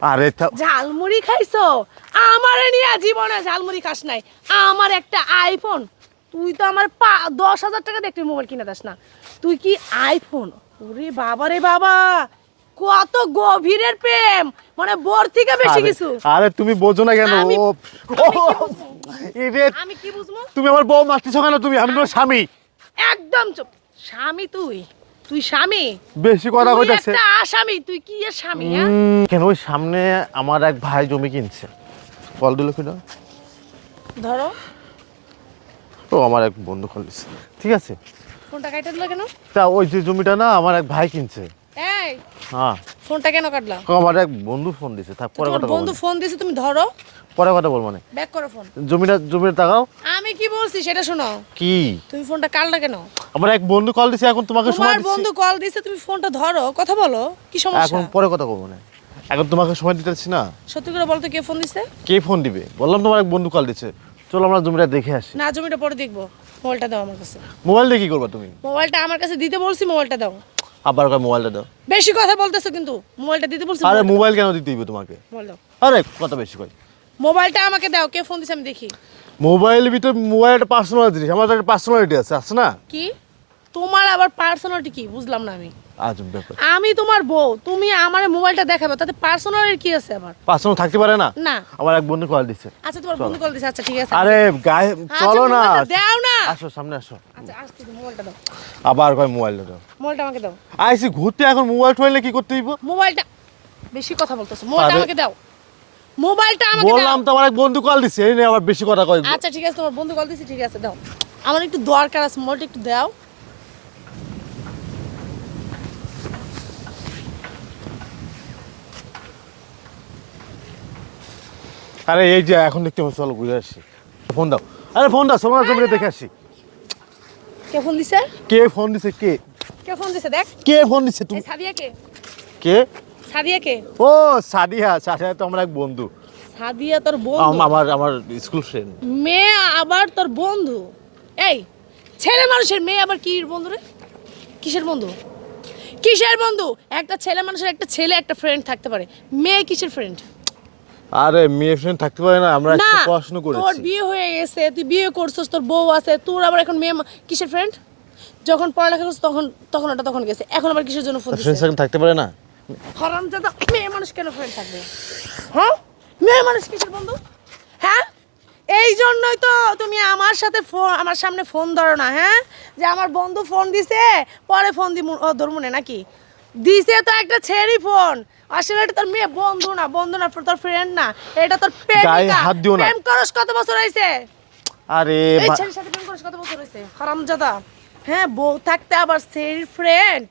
আরে তা- ঝালমুড়ি খাইছো? আমারে নিয়ে জীবনে ঝালমুড়ি খাস নাই। আমার একটা আইফোন তুই তো আমার পা- দশ হাজার টাকা দেখতে মোবাইল কিনে দাস না। তুই কি আইফোন ওরে বাবা রে বাবা! কত গভীরের প্রেম! মানে বোর থেকে বেশি কিছু। আরে তুমি বোঝো না কেন? ও কি বুঝব? এরে আমি কি বুঝব? তুমি আমার বউ মারতেছো কেন তুমি? আমি তোমার স্বামী। একদম চুপ। স্বামী তুই। তুই স্বামী? বেশি কথা কইতাছে। একটা আসামি তুই কি এর স্বামী হ্যাঁ? কেন ওই সামনে আমার এক ভাই জমি কিনছে? কল দিল কিনা ধরো। ও আমার এক বন্ধু কল দিছে ঠিক আছে? ফোনটা কাইটা দিল কেন? তা ওই যে জমিটা না আমার এক ভাই কিনছে। এই হ্যাঁ। ফোনটা কেন কাটলা? আমার এক বন্ধু ফোন দিছে থাক পরে কথা বন্ধু ফোন দিয়েছে তুমি ধরো। পরে কথা বলব না ব্যাক করো ফোন। জমিটা তাকাও। আমি কি বলছি সেটা শোনো। কি? তুমি ফোনটা কাটলা কেন? আমার এক বন্ধু কল দিছে এখন তোমাকে সময় তোমার বন্ধু কল দিছে তুমি ফোনটা ধরো কথা বলো কি সমস্যা? এখন পরে কথা বলব না এখন তোমাকে সময় দিতেছি না। সত্যি করে বলো তো কে ফোন দিছে? কে ফোন দিবে? বললাম তোমার এক বন্ধু কল দিচ্ছে চলো আমরা জমিটা দেখে আসি। না জমিটা পরে দেখব। মোবাইলটা দাও আমার কাছে। মোবাইল দিয়ে কি করবা তুমি? মোবাইলটা আমার কাছে দিতে বলছি মোবাইলটা দাও। আবার কয় মোবাইলটা দাও। বেশি কথা বলতেছো কিন্তু মোবাইলটা দিতে বলছো আরে মোবাইল কেন দিতে দিব তোমাকে? বলো আরে কত বেশি কয়। মোবাইলটা আমাকে দাও কে ফোন দিছে আমি দেখি। মোবাইলের ভিতর মোবাইল একটা পার্সোনাল জিনিস আমার একটা পার্সোনালিটি আছে আছে না? কি? তোমার আবার পার্সোনালিটি কি? বুঝলাম না আমি। আজ ব্যাপার। আমি তোমার বউ তুমি আমার মোবাইলটা দেখাবে তাতে পার্সোনালিটি কি আছে আবার? পার্সোনাল থাকতে পারে না? না। আমার এক বন্ধু কল দিচ্ছে আচ্ছা তোমার বন্ধু কল দিছে আচ্ছা ঠিক আছে। আরে গায়ে আচ্ছা, চলো না। দাও না। আসো সামনে আসো। আচ্ছা আসতে মোবাইলটা দাও। আবার কয় মোবাইলটা দাও। মোবাইলটা আমাকে দাও। আইসি ঘুরতে এখন মোবাইল টোয়াইলে কি করতে হইব? মোবাইলটা বেশি কথা বলতেছো। মোবাইলটা আমাকে দাও। মোবাইলটা আমাকে দাও। বললাম তো আমার এক বন্ধু কল দিচ্ছে এই নিয়ে আবার বেশি কথা কয়। আচ্ছা ঠিক আছে তোমার বন্ধু কল দিছি ঠিক আছে দাও। আমার একটু দরকার আছে মোবাইলটা একটু দাও। আরে এই যে এখন দেখতে হবে চলো ঘুরে আসি। ফোন দাও। আরে ফোন দাও না জমিটা দেখে আসি। কে ফোন দিছে? কে ফোন দিছে কে? কে ফোন দিছে দেখ। কে ফোন দিছে তুমি? সাদিয়া কে? কে? সাদিয়া কে? ও সাদিয়া। সাদিয়া তো আমার এক বন্ধু। সাদিয়া তোর আম- বন্ধু আমার আমার স্কুল ফ্রেন্ড মেয়ে আবার তোর বন্ধু। এই ছেলে মানুষের মেয়ে আবার কি বন্ধু রে? কিসের বন্ধু? কিসের বন্ধু? একটা ছেলে মানুষের একটা ছেলে একটা ফ্রেন্ড থাকতে পারে। মেয়ে কিসের ফ্রেন্ড আরে মেয়ে ফ্রেন্ড থাকতে পারে না আমরা একসাথে পড়াশোনা তোর বিয়ে হয়ে গেছে তুই বিয়ে করছিস তোর বউ আছে তোর আবার এখন মেয়ে কিসের ফ্রেন্ড যখন পড়ালেখা করছিস তখন তখন ওটা তখন গেছে এখন আবার কিসের জন্য ফোন ফ্রেন্ড দিছে থাকতে পারে না? হারামজাদা মেয়ে মানুষ কেন ফ্রেন্ড থাকবে? হ্যাঁ? মেয়ে মানুষ কিসের বন্ধু? হ্যাঁ? এই জন্যই তো তুমি আমার সাথে ফোন আমার সামনে ফোন ধরো না হ্যাঁ? যে আমার বন্ধু ফোন দিছে পরে ফোন দি ও ধরমুনে নাকি? দিছে তো একটা ছেড়ি ফোন আসলে এটা তোর মেয়ে বন্ধু না বন্ধু না তোর ফ্রেন্ড না। এটা তোর প্রেমিকা। হাত দিও না। প্রেম করস কত বছর আরে এই বা- ছেলের সাথে প্রেম করস কত বছর হারামজাদা। হ্যাঁ বউ থাকতে আবার সেই ফ্রেন্ড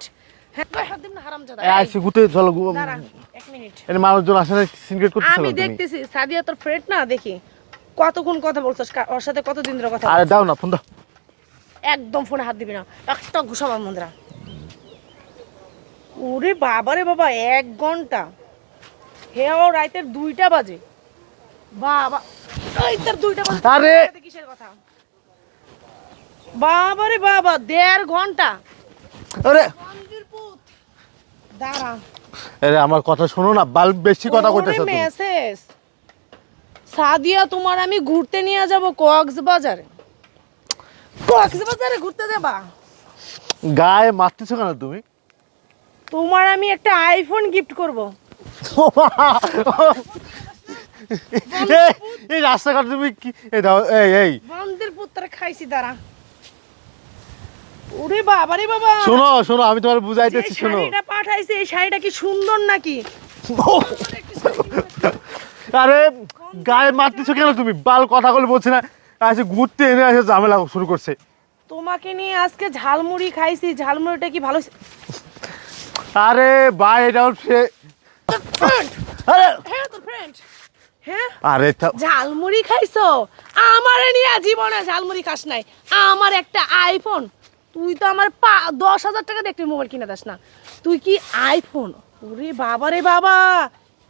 হ্যাঁ গায়ে হাত দিম না হারামজাদা। এই আইসি ঘুরতে চলো গু- দাঁড়া এক মিনিট। এর মানুষজন সিনক্রেট আমি তুমি। দেখতেছি সাদিয়া তোর ফ্রেন্ড না? দেখি। কতক্ষণ কথা বলছিস? কা- ওর সাথে কতদিন ধরে কথা আরে দাও না ফোন দাও। একদম ফোনে হাত দিবি না। একটা ঘুষাবার মন্দিরা। ওরে বাবা রে বাবা এক ঘণ্টা। হে ও রাইতের দুইটা বাজে। বাবা রাইতের দুইটা বাজে। আরে! কিসের কথা? বাবারে বাবা দেড় ঘণ্টা। আরে! দাঁড়া। আরে আমার কথা শোনো না বাল বেশি কথা কইতেছো তুমি। মেসেজ সাদিয়া তোমার আমি ঘুরতে নিয়ে যাব কক্সবাজারে। কক্সবাজারে ঘুরতে যাবা? গায়ে মারতেছো কেন তুমি? তোমার আমি একটা আইফোন গিফট করব। এই, এই রাস্তাঘাট তুমি কি এই দাও এই এই। বন্ধের পুত্র খাইছি দাঁড়া। ওরে বাবা রে বাবা। শোনো শোনো আমি তোমার বুঝাইতেছি শোনো। শাড়িটা পাঠাইছে এই শাড়িটা কি সুন্দর নাকি? আরে গায়ে মারতেছো কেন তুমি? বাল কথা বলে বলছি না। আচ্ছা ঘুরতে এনে এসে ঝামেলা শুরু করছে। তোমাকে নিয়ে আজকে ঝালমুড়ি খাইছি ঝালমুড়িটা কি ভালো আরে ভাই এটা ওর ফ্রে- ফ্রেন্ড আরে। হ্যাঁ তোর ফ্রেন্ড হ্যাঁ? আরে তা- ঝালমুড়ি খাইছো? আমারে নিয়ে জীবনে ঝালমুড়ি খাস নাই। আমার একটা আইফোন তুই তো আমার পা- দশ হাজার টাকা দেখতে মোবাইল কিনে দাস না। তুই কি আইফোন ওরে বাবা রে বাবা!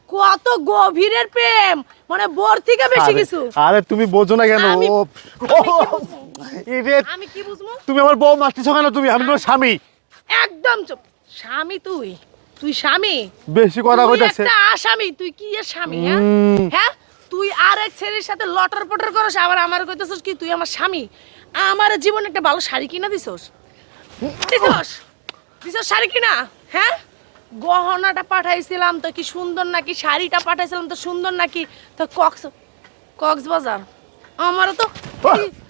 কত গভীরের প্রেম! মানে বোর থেকে বেশি কিছু। আরে তুমি বোঝো না কেন? আমি কি বুঝব? তুমি আমার বউ মারতেছো কেন তুমি? আমি তোমার স্বামী। একদম চুপ। স্বামী তুই? তুই স্বামী? বেশি কথা কইতাছে। একটা আসামি তুই কি এর স্বামী হ্যাঁ? হ্যাঁ? তুই আর এক ছেলের সাথে লটর পটর করস আবার আমার কইতেছস কি তুই আমার স্বামী? আমার জীবনে একটা ভালো শাড়ি কিনা দিছস? দিছস? দিছস শাড়ি কিনা? হ্যাঁ? গহনাটা পাঠাইছিলাম তো কি সুন্দর নাকি? শাড়িটা পাঠাইছিলাম তো সুন্দর নাকি? তো কক্স কক্সবাজার। আমারও তো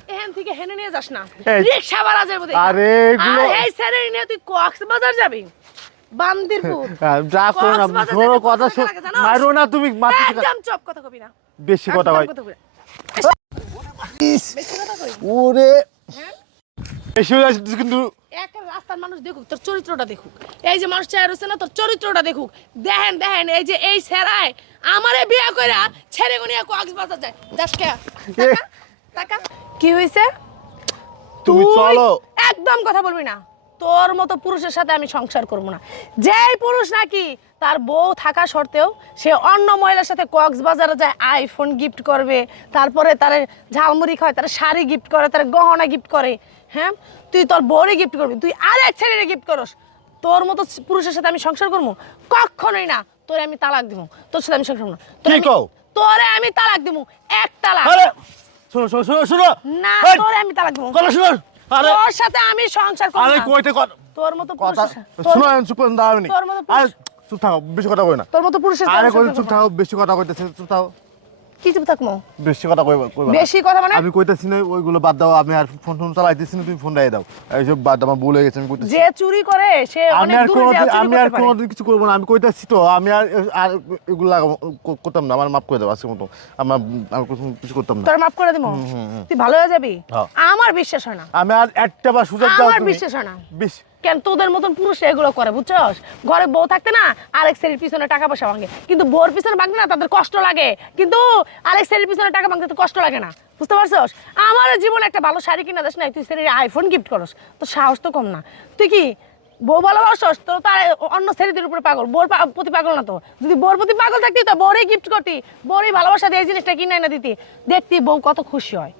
এখান থেকে হেনে নিয়ে যাস না। রিক্সা ভাড়া যাবে আরে এগুলো- এই নিয়ে তুই কক্সবাজার যাবি? বান্দিরপুর। হ্যাঁ, যা করো না ধরো কথা কত শোন টাকা লাগে জানোস? মারো না তুমি মারতেছো একদম চুপ কথা কবি না। বেশি কথা ভাই একদম কথা কবি না। বেশি কথা কই ওরে। হ্যাঁ? বেশি কিন্তু এক রাস্তার মানুষ দেখুক তোর চরিত্রটা দেখুক। এই যে মানুষ চেয়ার হচ্ছে না তোর চরিত্রটা দেখুক। দেখেন দেখেন এই যে এই সেরায় আমারে বিয়ে কইরা ছেড়ে গুনিয়া কক্সবাজার যায়। যাস কে? টাকা? কি হইছে? তুমি তুই চলো। একদম কথা বলবি না। তোর মতো পুরুষের সাথে আমি সংসার করব না। যেই পুরুষ নাকি তার বউ থাকা সত্ত্বেও সে অন্য মহিলার সাথে কক্সবাজারে যায় আইফোন গিফট করবে তারপরে তার ঝালমুড়ি খায় তার শাড়ি গিফট করে তার গহনা গিফট করে হ্যাঁ? তুই তোর বউরে গিফট করবি তুই আর এক ছেলেরে গিফট করস। তোর মতো পুরুষের সাথে আমি সংসার করব? কখনোই না। তোরে আমি তালাক দিব। তোর সাথে আমি সংসার করব না। তোরে আমি- তালাক দিব। এক তালাক। শোনো শোনো শোনো শোনো। না তোর আমি তালাক দেবো। কথা শোনো। আরে তোর সাথে আমি সংসার করব আরে। কইতে কর তোর মতো কথা শোনো আমি চুপ করে তোর মতো আরে চুপ থাকো বেশি কথা কই না। তোর মতো পুরুষের আরে কই চুপ থাকো বেশি কথা কইতেছে চুপ থাকো। কি চুপ থাকব বেশি কথা কইবা কইবা বেশি কথা মানে? আমি কইতাছি না ওইগুলো বাদ দাও আমি আর ফোন ফোন চালাইতেছি না তুমি ফোন দিয়ে দাও। এইসব বাদ আমার ভুল হয়ে গেছে আমি কইতাছি। যে চুরি করে সে আমি অনেক আর কোনো আমি আর কিছু করব না আমি কইতাছি তো আমি আর আর এগুলো করতাম না আমার মাফ করে দাও আজকের মতো। আমার আমি কিছু করতাম না। তোর মাফ করে দিব তুই ভালো হয়ে যাবি? হ্যাঁ। আমার বিশ্বাস হয় না। আমি আর একটা বার সুযোগ দাও আমার বিশ্বাস হয় না। বিশ কেন তোদের মতন পুরুষ এগুলো করে, বুঝছস? ঘরে বউ থাকতে না আরেক ছেলের পিছনে টাকা পয়সা ভাঙে। কিন্তু বউর পিছনে ভাঙতে না তাদের কষ্ট লাগে। কিন্তু আরেক ছেলের পিছনে টাকা ভাঙতে তো কষ্ট লাগে না। বুঝতে পারছস? আমার জীবনে একটা ভালো শাড়ি কিনা দিস নাই, তুই ছেলের আইফোন গিফট করস। তো সাহস তো কম না। তুই কি বউ ভালোবাসস? তো তার অন্য ছেলেদের উপরে পাগল। বোর প্রতি পাগল না তো। যদি বোর প্রতি পাগল থাকতি তো বউরেই গিফট করতি। বউরেই ভালোবাসা দিয়ে এই জিনিসটা কিনে না দিতি। দেখতি বউ কত খুশি হয়।